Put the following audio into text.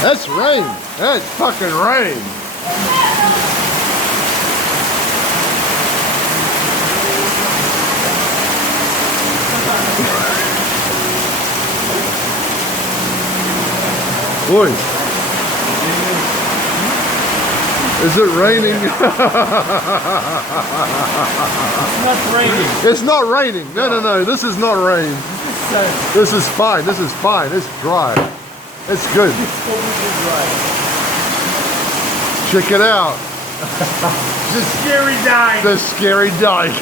That's rain. That's fucking rain. Boy. Is it raining? It's not raining. It's not raining. No. This is not rain. This is fine. This is fine. It's dry. It's good. Check it out. The scary dike. The scary dike.